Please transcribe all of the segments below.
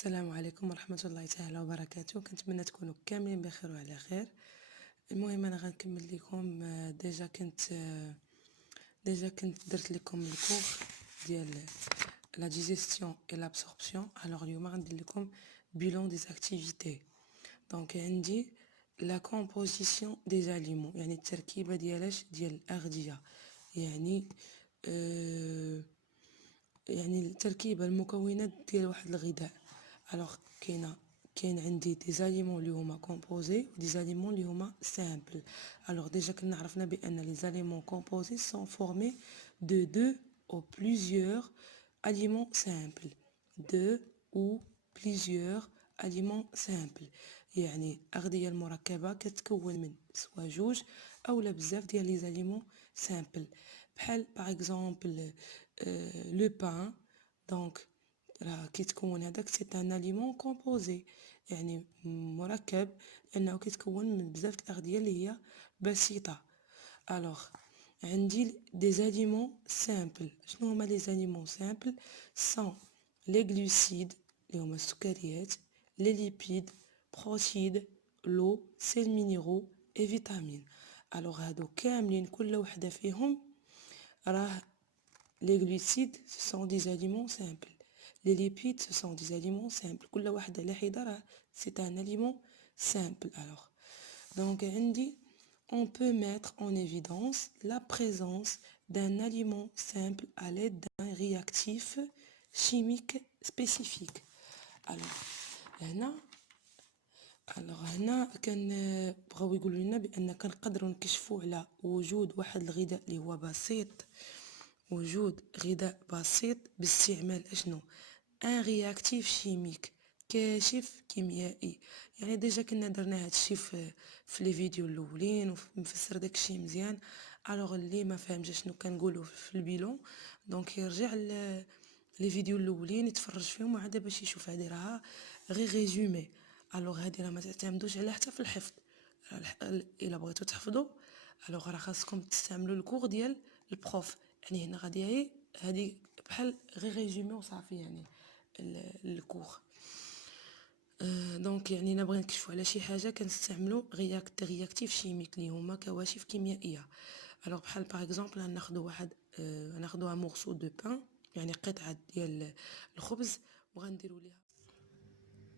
السلام عليكم ورحمة الله تعالى وبركاته. كنتمنى تكونوا كاملين بخير وعلى خير. المهم انا غنكمل لكم ديجا كنت درت لكم الكور ديال لا ديجيستيون اي لابسوربسيون. الوغ اليوم غندير لكم بيلون دي اكتيفيتي. دونك عندي لا كومبوزيسيون دي زاليمون، يعني التركيبه ديالاش ديال الاغذيه، يعني يعني التركيبه المكونات ديال واحد الغذاء. الوغ كاين عندي دي زاليمون اللي هما كومبوزي ودي زاليمون اللي هما سامبل. الوغ ديجا كنا عرفنا بان لي زاليمون كومبوزي سون فورمي دو دو او بليزيور aliments simples، دو او بليزيور aliments simples، يعني اغذيه المركبه كتكون من سوا جوج اولا بزاف ديال لي زاليمون سامبل. بحال باغ اكزومبل لو بان، دونك راه كيتكون هذاك سي ان اليمون كومبوزي، يعني مركب لانه كيتكون من بزاف د الاغذيه اللي هي بسيطه. الوغ عندي دي زاليمون سامبل. شنو هما لي زاليمون سامبل؟ سون لي غلوسيد اللي هما السكريات، لي ليبيد، بروتيد، لو، سيل مينيرو اي فيتامين. الوغ هادو كاملين كل وحده فيهم راه les glucides ce sont des aliments simples، les lipides ce sont des aliments simples. كل واحدة على حدة راه c'est un aliment simple. Alors donc عندي on peut mettre en évidence la présence d'un aliment simple à l'aide d'un réactif chimique spécifique. هنا بغاو يقولوا لنا بان كنقدروا نكشفوا على وجود واحد الغذاء اللي هو بسيط، وجود غذاء بسيط باستعمال اشنو؟ ان رياكتيف شيميك، كاشف كيميائي. يعني ديجا كنا درنا هادشي في لي فيديو الاولين ومفسر داكشي مزيان. الوغ اللي ما فهمش شنو كنقولوا في البيلون دونك يرجع لي فيديو الاولين يتفرج فيهم وعاد باش يشوف. هادي راها غير ريزومي. الوغ هادي راه ما تعتمدوش عليها حتى في الحفظ. الا بغيتو تحفظوا الوغ راه خاصكم تستعملوا الكور ديال البروف. يعني هنا غادي هادي بحال غير ريزومي وصافي، يعني الكور. دونك يعني الا بغينا نكشفوا على شي حاجه كنستعملوا رياكتيف شيميك اللي هما كواشف كيميائيه. الوغ بحال باغ اكزومبل ناخذوا واحد ناخذوا ان مورسو دو بان، يعني قطعه ديال الخبز، وغنديروا ليها.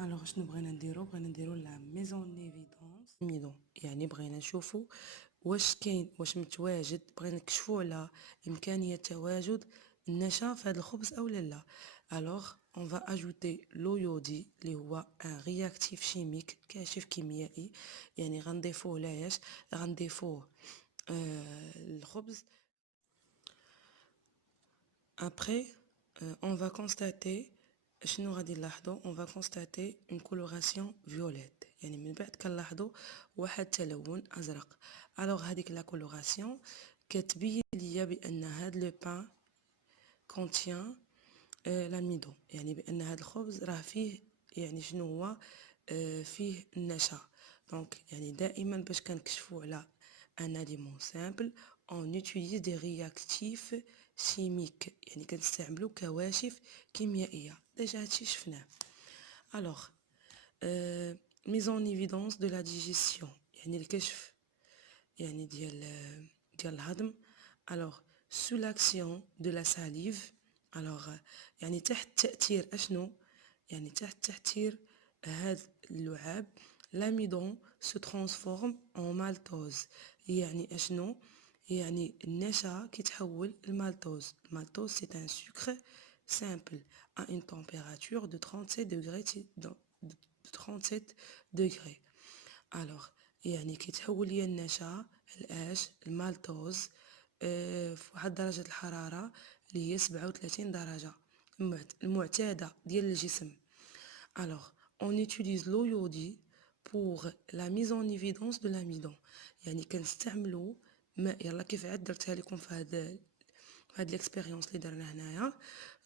الوغ شنو بغينا نديرو لا ميزون ايفيدونس ميدون، يعني بغينا نشوفوا واش كاين، واش متواجد، بغينا نكشفوا على امكانيه تواجد النشا في هذا الخبز او لا. الوغ اون فا اجوتي لو يودي اللي هو ان رياكتيف شيميك، كاشف كيميائي. يعني غنضيفوه لاش غنضيفوه الخبز. après on va constater شنو غادي نلاحظوا؟ on va constater une coloration violette، يعني من بعد كنلاحظوا واحد تلون ازرق. الوغ هذيك لا كولوراسيون كتبين ليا بان هاد لو بان contient l'amidon، يعني بان هاد الخبز راه فيه يعني شنو هو فيه النشا. دونك يعني دائما باش كنكشفوا على ان اليمون سامبل on utilise des réactifs chimiques، يعني كنستعملوا كواشف كيميائيه. ديجا هادشي شفناه. الوغ mise en évidence de la digestion، يعني الكشف يعني ديال الهضم. الوغ sous l'action de la salive، الوغ يعني تحت تأثير اشنو؟ يعني تحت تأثير هاد اللعاب l'amidon se transforme en maltose. يعني اشنو؟ يعني النشا كيتحول لمالتوز. المالتوز سي ان سكر simple à une température de 37 degrés. alors يعني كيتحول ليا النشا الاش المالتوز في واحد درجه الحراره اللي هي 37 درجه المعتاده ديال الجسم. alors on utilise l'eau iodée pour la mise en évidence de l'amidon، يعني كنستعملوا ماء. يلا كيف عاد درتها لكم في هاد ليكسبيريونس اللي درنا هنايا.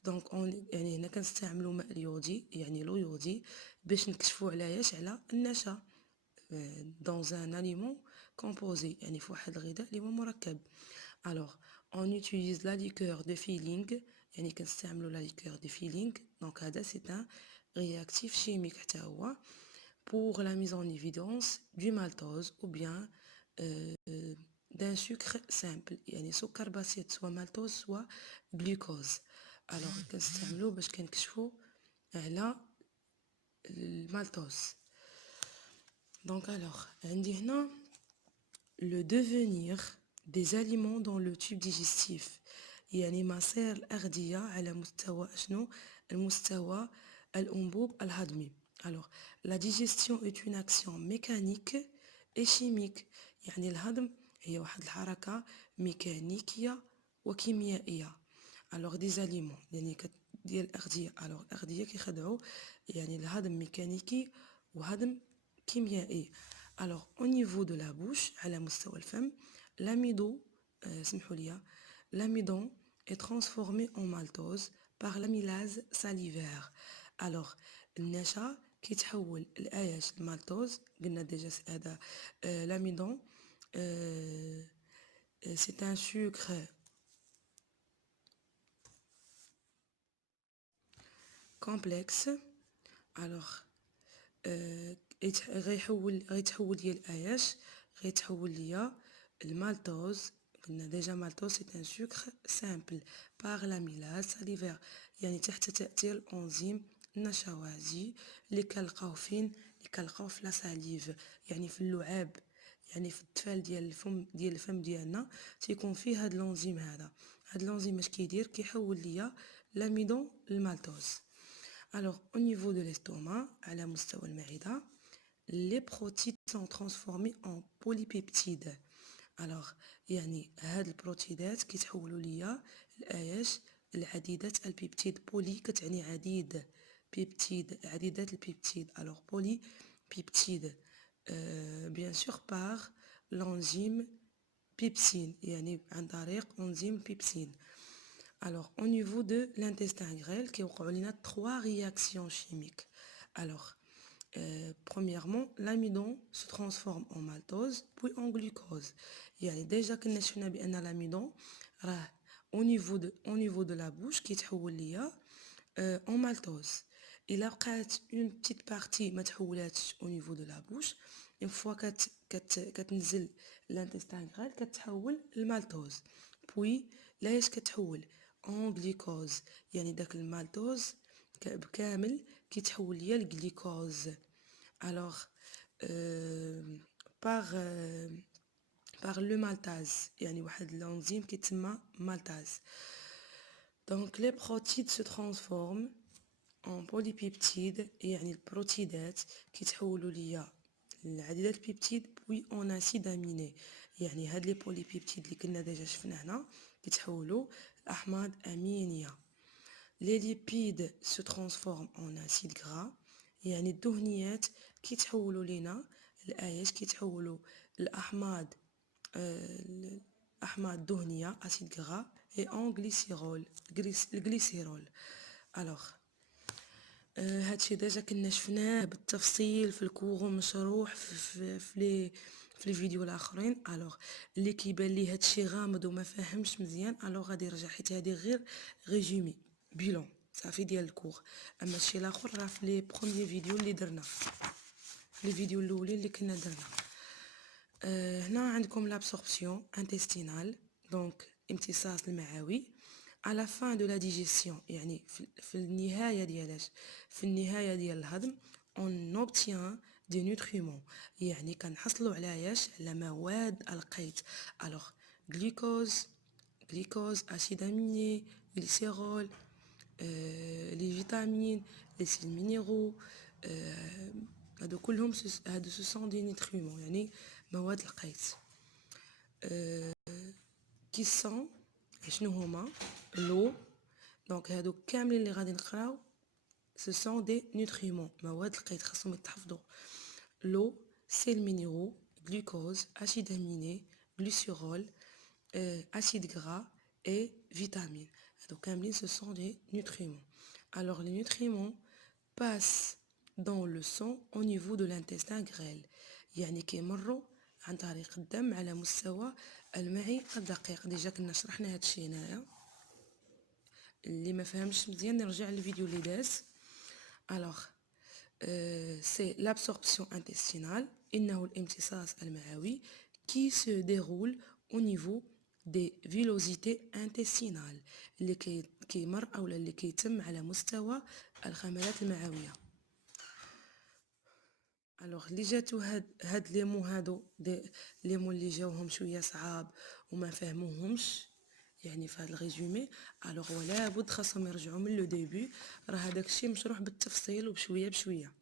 دونك يعني هنا كنستعملوا ماء اليودي، يعني لو يودي، باش نكشفوا على النشا dans un aliment composé، يعني في واحد الغذاء اللي هو مركب. alors on utilise la liqueur de filling، يعني كنستعملوا la liqueur de filling. donc هذا c'est un réactif chimique حتى هو pour la mise en évidence du maltose ou bien d'un sucre simple يعني سكر بسيط soit maltose soit glucose. alors كنستعملو باش كنكشفو على المالتوز. donc alors عندي هنا le devenir des aliments dans le tube digestif يعني مسار الأغذية على مستوى شنو المستوى الأنبوب الهضمي. alors la digestion est une action mécanique et chimique يعني الهضم هي واحد الحركة ميكانيكية وكيميائية. alors des aliments يعني ديال الأغذية. alors الأغذية كيخدعوا يعني الهضم ميكانيكي وهضم كيميائي. alors au niveau de la bouche على مستوى الفم l'amidon سمحوا لي l'amidon est transformé en maltose par l'amylase salivaire. alors النشا كيتحول الآياش المالتوز قلنا ديجا هذا l'amidon c'est un sucre complexe. alors غيتحول ديال الآياش غيتحول ليا المالتوز. قلنا ديجا maltose c'est un sucre simple par l'amylase salivaire يعني تحت تأثير الأنزيم النشوازي اللي كنلقاوه فين اللي كنلقاوه في لاساليف يعني في اللعاب يعني في الطفال ديال الفم ديالنا تيكون فيه هاد الانزيم هذا. هاد الانزيم اش كيدير كيحول ليا لاميدون للمالتوز. alors au niveau de l'estomac على مستوى المعدة les protides sont transformés en polypeptides. alors يعني هاد البروتيدات كيتحولوا ليا الآياش العديدة البيبتيد. بولي كتعني عديد بيبتيد عديدات البيبتيد. alors poly peptide bien sûr par l'enzyme pepsine يعني عن طريق enzyme pepsine. alors au niveau de l'intestin grêle كيوقعوا لنا 3 réactions chimiques. alors premièrement l'amidon se transforme en maltose puis en glucose. يعني ديجا كنا شفنا بان l'amidon راه au niveau de la bouche كيتحول ليا en maltose. الا بقات une petite partie ما تحولاتش au niveau de la bouche une fois كتنزل l'intestin grêle كتحول المالتوز puis لاش كتحول en glucose يعني داك المالتوز بكامل كيتحول ليا الجليكوز. alors par le maltase يعني واحد الانزيم كيتسمى maltase. donc les protides se transforment en polypeptides يعني البروتيدات كيتحولوا ليا العديدات البيبتيد puis en acide aminé يعني هاد لي بوليبيبتيد اللي كنا ديجا شفنا هنا كيتحولوا لأحماض أمينية. les lipides se transforment en acide gras يعني الدهنيات كيتحولوا لينا الآياش كيتحولوا الأحماض الأحماض الدهنية acide gras et en glycérol. alors هادشي ديجا كنا شفناه بالتفصيل في الكور مشروح في لي فيديو الاخرين. الوغ اللي كيبان ليه هادشي غامض وما فاهمش مزيان الوغ غادي يرجع حيت هادي غير ريزومي بيلون صافي ديال الكور. اما الشيء الاخر راه في لي بروميير فيديو اللي درنا لي فيديو الاولين اللي كنا درنا. هنا عندكم l'absorption intestinale donc امتصاص المعوي à la fin de la digestion يعني في النهاية ديالاش في النهاية ديال الهضم on obtient des nutriments يعني كنحصلوا على ياش على مواد القيت. alors glucose acide aminé glycérol les vitamines les sels minéraux هادو كلهم هادو ce sont des nutriments يعني مواد القيت. qui sont شنو هما l'eau donc هادو كاملين اللي غادي نقراو ce sont des nutriments مواد القيت خاصهم يتحفظوا. l'eau sels minéraux glucose acide aminé glycérol acide gras et vitamines هادو كاملين ce sont des nutriments. alors les nutriments passent dans le sang au niveau de l'intestin grêle يعني كيمروا عن طريق الدم على مستوى المعي الدقيق. ديجا كنا شرحنا هادشي هنايا اللي ما فهمش مزيان نرجع للفيديو اللي داز. alors c'est l'absorption intestinale إنه الامتصاص المعوي qui se déroule au niveau des villosités intestinales اللي كيمر أو اللي كيتم على مستوى الخملات المعوية. الوغ اللي جاتو هاد لي مو هادو لي مو اللي جاوهم شويه صعاب وما فهموهمش يعني في هاد الريزومي، الوغ ولا بد خاصهم يرجعوا من لو ديبي، راه هذاك الشيء مشروح بالتفصيل وبشويه بشويه.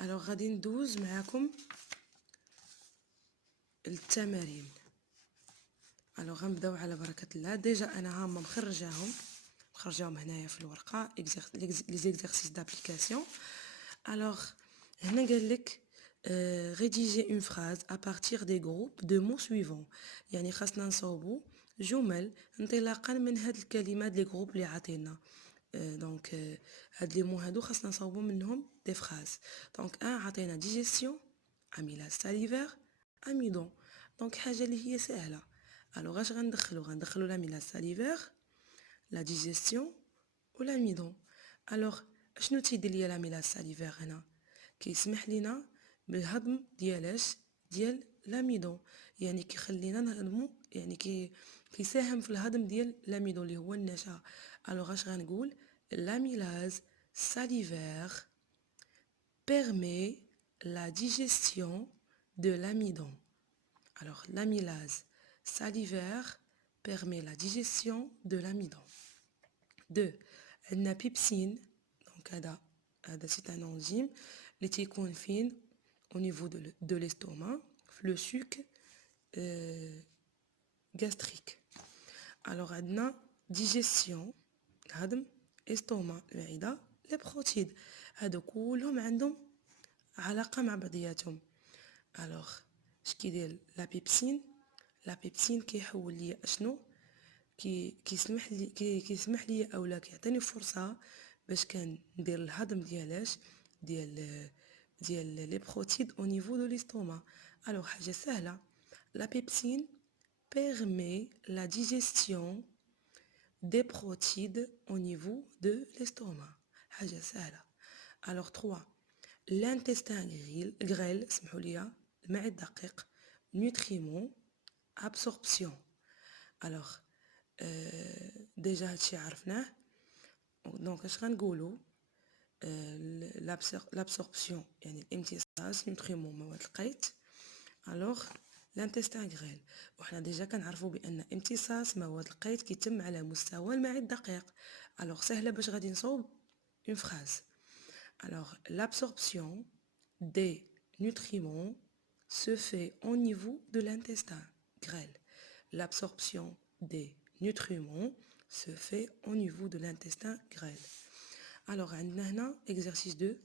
الوغ غادي ندوز معاكم التمارين. الوغ غنبداو على بركه الله. ديجا انا هاما مخرجاهم هنايا في الورقه لي زيكزارسيس دابليكاسيون. الوغ هنا قال لك rédiger une phrase à partir des groupes de mots suivants، يعني خاصنا نصوبوا جمل انطلاقا من هاد الكلمات لي جروب اللي عطينا. دونك هاد لي مو هادو خاصنا نصوبوا منهم دي فراز. دونك عطينا ديجيستيون، اميلاز ساليفير، اميدون. دونك حاجه اللي هي سهله. الوغ اش غندخلو لاميلاز ساليفير، لا ديجيستيون و لاميدون. الوغ شنو تيدير ليا لاميلاز ساليفير هنا؟ كيسمح لينا بالهضم ديال لاميدون، يعني كيخلينا نهضمو، يعني كيساهم في الهضم ديال لاميدون اللي هو النشا. الوغ اش غنقول؟ l'amylase salivaire permet la digestion de l'amidon. Alors l'amylase salivaire permet la digestion de l'amidon. 2 عندنا بيبسين. دونك هذا c'est un enzyme اللي تيكون فين au niveau de l'estomac في le suc gastrique. alors عندنا digestion الهضم، estomac المعده، لي بروتيد هادو كلهم عندهم علاقه مع بعضياتهم. alors اش كيدير لا بيبسين كيحول ليا اشنو كيسمح لي اولا كيعطيني فرصه باش كندير الهضم ديالاش ديال لي بروتيد au niveau de l'estomac. alors حاجه سهله، la pepsine permet la digestion des protides au niveau de l'estomac. حاجه سهله. alors 3 l'intestin grêle سمحوا لي المعي الدقيق، nutriments absorption. alors ديجا هادشي عرفناه. دونك اش غنقولوا؟ l'absorption يعني الامتصاص، نوتريمون مواد القيت. الوغ l'intestin grêle، وحنا ديجا كنعرفوا بان امتصاص مواد القيت كيتم على مستوى المعي الدقيق. الوغ سهله باش غادي نصوب اون فراز. الوغ l'absorption des nutriments se fait au niveau de l'intestin grêle. l'absorption des nutriments se fait au niveau de l'intestin grêle. alors عندنا هنا exercice 2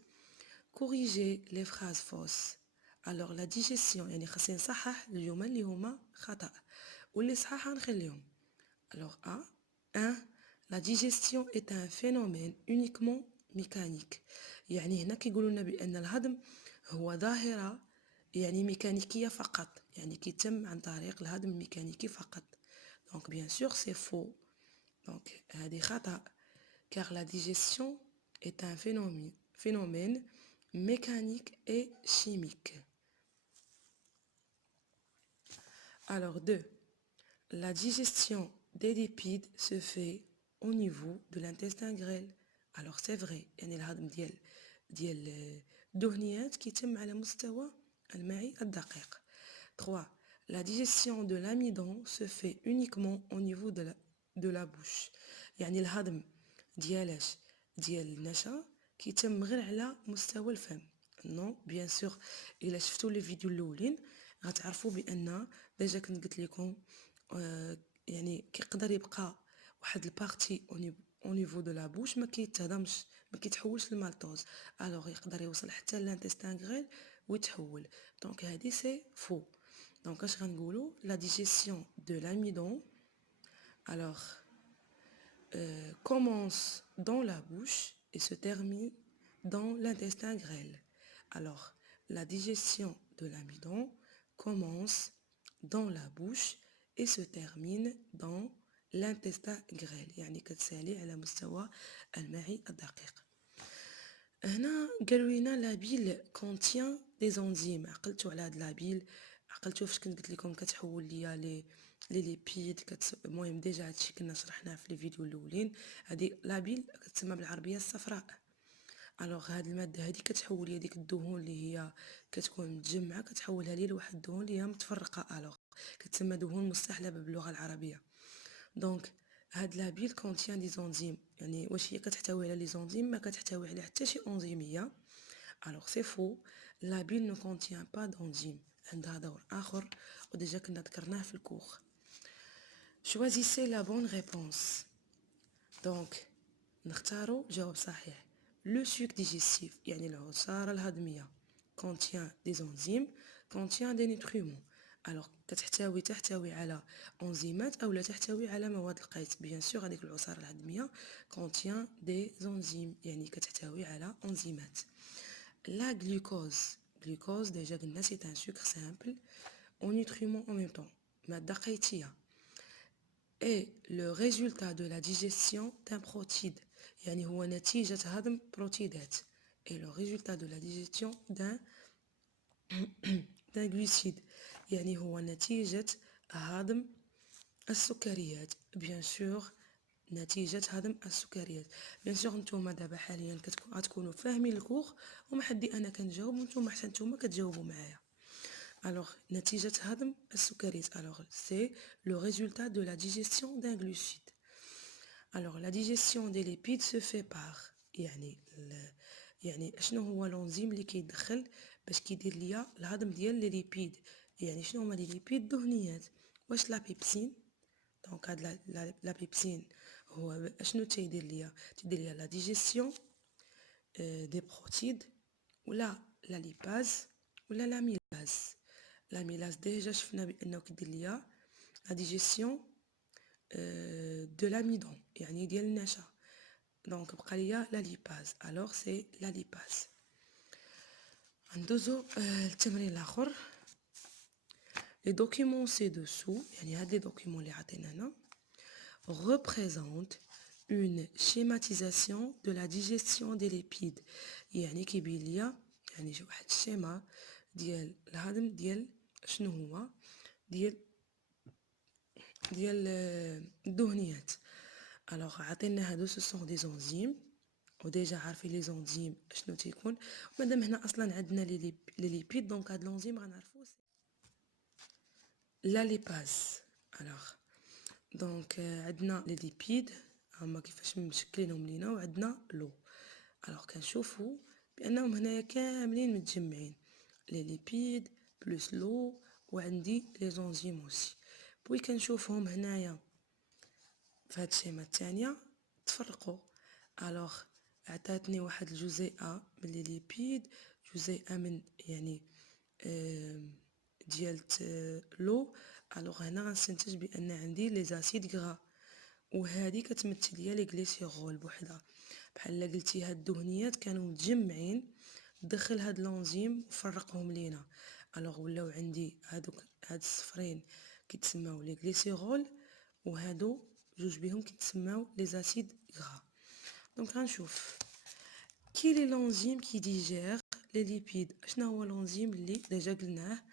corriger les phrases fausses. alors la digestion يعني خاصني نصحح الجمل اللي هما خطأ واللي صحاح نخليهم. alors A 1 la digestion est un phénomène uniquement mécanique، يعني هنا كيقولوا لنا بان الهضم هو ظاهره يعني ميكانيكيه فقط، يعني كيتم عن طريق الهضم الميكانيكي فقط. donc bien sûr c'est faux. donc هذه خطأ car la digestion est un phénomène mécanique et chimique. alors 2 la digestion des lipides se fait au niveau de l'intestin grêle. alors c'est vrai يعني الهضم ديال الدهنيات كيتم على مستوى المعي الدقيق. 3 la digestion de l'amidon se fait uniquement au niveau de la bouche، يعني الهضم ديال النشا كيتم غير على مستوى الفم. نو بيان سور الا شفتوا لي فيديو الاولين غتعرفوا بان ديجا كنت قلت لكم يعني كيقدر يبقى واحد البارتي او نيفو دو لا بوش ما كيتهضمش، ما كيتحولش للمالتوز، الوغ يقدر يوصل حتى لانتستان غريل ويتحول. دونك هادي سي فو. دونك اش غنقولوا؟ لا ديجيسيون دو l'amidon alors commence dans la bouche et se termine dans l'intestin grêle. alors la digestion de l'amidon commence dans la bouche et se termine dans l'intestin grêle، يعني كتسالي على مستوى المعي الدقيق. هنا قالوا لنا لابيل كونتيان دي زونزيم. عقلتوا على هاد لابيل؟ عقلتوا فاش كنت قلت لكم كتحول ليا لي ليبيد المهم ديجا هادشي كنا شرحناه في لي فيديو الاولين. هادي لابيل كتسمى بالعربيه الصفراء. الوغ هاد الماده هادي كتحول ليا ديك الدهون اللي هي كتكون متجمعه كتحولها ليا لواحد الدهون اللي هي متفرقه. الوغ كتسمى دهون مستحلبه باللغه العربيه. دونك هاد لابيل كونتيان دي زونزيم، يعني واش هي كتحتوي على لي زونزيم؟ ما كتحتوي على حتى شي انزيميه. الوغ سي فو، لابيل نو كونتيان با دونزيم، عندها دور اخر وديجا كنا ذكرناه في الكوخ. choisissez la bonne réponse. دونك نختاروا الجواب صحيح. لو سوك ديجيستيف يعني العصاره الهضميه contient des enzymes contient des nutriments. الوغ تحتوي على انزيمات او لا تحتوي على مواد القيس. بيان سور هذيك العصاره الهضميه contient des enzymes يعني كتحتوي على انزيمات. لا glucose déjà قلنا c'est un sucre simple aux nutriments en même temps ماده قيتيه. et le résultat de la digestion d'un protide يعني هو نتيجة هضم بروتيدات. et le résultat de la digestion d'un glucide يعني هو نتيجة هضم السكريات. bien sûr نتيجة هضم السكريات. bien sûr نتوما دابا حاليا غتكونوا فاهمين الكوخ ومحدي انا كنجاوب ونتوما حتى نتوما كتجاوبوا معايا. Alors, نتيجة هضم السكريات. Alors, c'est le résultat de la digestion d'un glucide. Alors, la digestion des lipides se fait par يعني شنو هو الانزيم اللي كيدخل باش كيدير ليا الهضم ديال لي ليبيد؟ يعني شنو هما لي ليبيد؟ دهنيات. واش لا بيبسين؟ دونك هاد لا بيبسين هو شنو تيدير ليا؟ تيدير ليا لا ديجيسيون دي بروتيد ولا لا ليباز ولا لا ميلاز. لا ميلاز ديجا شفنا بانه كدير ليا لا ديجيسيون دو لاميدون يعني ديال النشا. دونك بقى ليا لا ليباز. الوغ سي لا ليباز. ندوزو التمرين الاخر. لي دوكيومون سي دوسو يعني هاد لي دوكيومون اللي عطينا هنا représente une schématisation de la digestion des lipides يعني كيبين ليا يعني شي واحد الشيما ديال الهضم ديال شنو هو ديال الدهنيات. الوغ عطينا هادو سو سون دي زونزيم وديجا عارفين لي زونزيم شنو تيكون. مادام هنا اصلا عندنا لي ليبيد دونك هاد لونزيم غنعرفو لا ليباز. الوغ دونك عندنا لي ليبيد هما كيفاش مشكلينهم لينا وعندنا لو. الوغ كنشوفو بانهم هنايا كاملين متجمعين لي ليبيد بلس لو وعندي لي زونزيم اوسي. بوي كنشوفهم هنايا في هاد الشيمه الثانيه تفرقوا. الوغ عطاتني واحد الجزيئه من لي ليبيد جزيئه من يعني ديالت لو. الوغ هنا غنستنتج بان عندي لي زاسيد غرا وهذه كتمثل ليا لي غليسيرول بوحدها. بحال قلتي هاد الدهنيات كانوا متجمعين دخل هاد الانزيم وفرقهم لينا. الوغ ولاو عندي هاد الصفرين كيتسماو لي غليسيرول وهادو جوج بهم كيتسماو لي زاسيد غرا. دونك غنشوف كي لي لونزيم كي ديجير لي ليبيد. شنو هو الانزيم اللي ديجا قلناه؟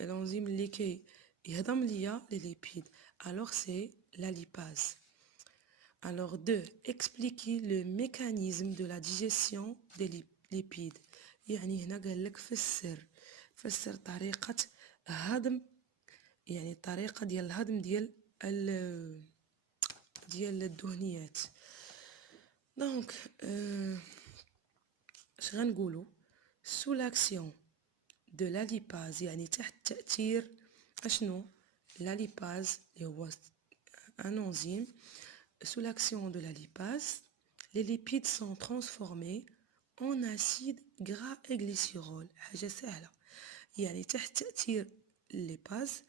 الانزيم اللي كي يهضم ليا لي ليبيد. الوغ سي لا ليباز. Alors 2. Expliquer le mécanisme de la digestion des lipides. يعني هنا قال لك فسر طريقة هضم يعني الطريقة ديال الهضم ديال الدهنيات. دونك اش غنقولوا sous l'action de la lipase يعني تحت تأثير اشنو لا ليباز اللي هو un enzyme. Sous l'action de la lipase, les lipides sont transformés en acides gras et glycérol. حاجة سهلة يعني تحت تأثير الليباز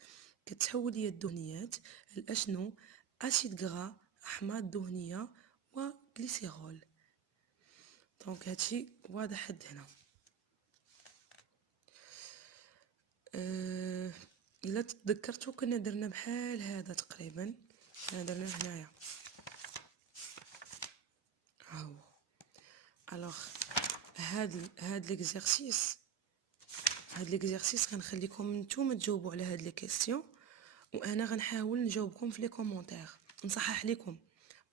كتحول ليا الدهنيات لأشنو أسيد غرا أحماض دهنية وغليسيرول. دونك هادشي واضح حد هنا. إلا تذكرتو كنا درنا بحال هذا تقريبا. درنا هنايا هاو. الوغ هاد ليكزارسيس غنخليكم نتوما تجاوبوا على هاد لي كيسيون، وانا غنحاول نجاوبكم في لي كومونتير، نصحح لكم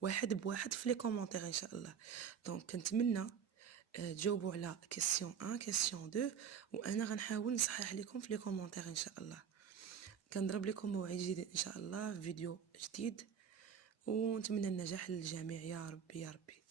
واحد بواحد في لي كومونتير ان شاء الله. دونك كنتمنى تجاوبوا على كيسيون 1 كيسيون 2، وانا غنحاول نصحح لكم في لي كومونتير ان شاء الله. كنضرب لكم موعد جديد ان شاء الله في فيديو جديد، ونتمنى النجاح للجميع يا ربي يا ربي.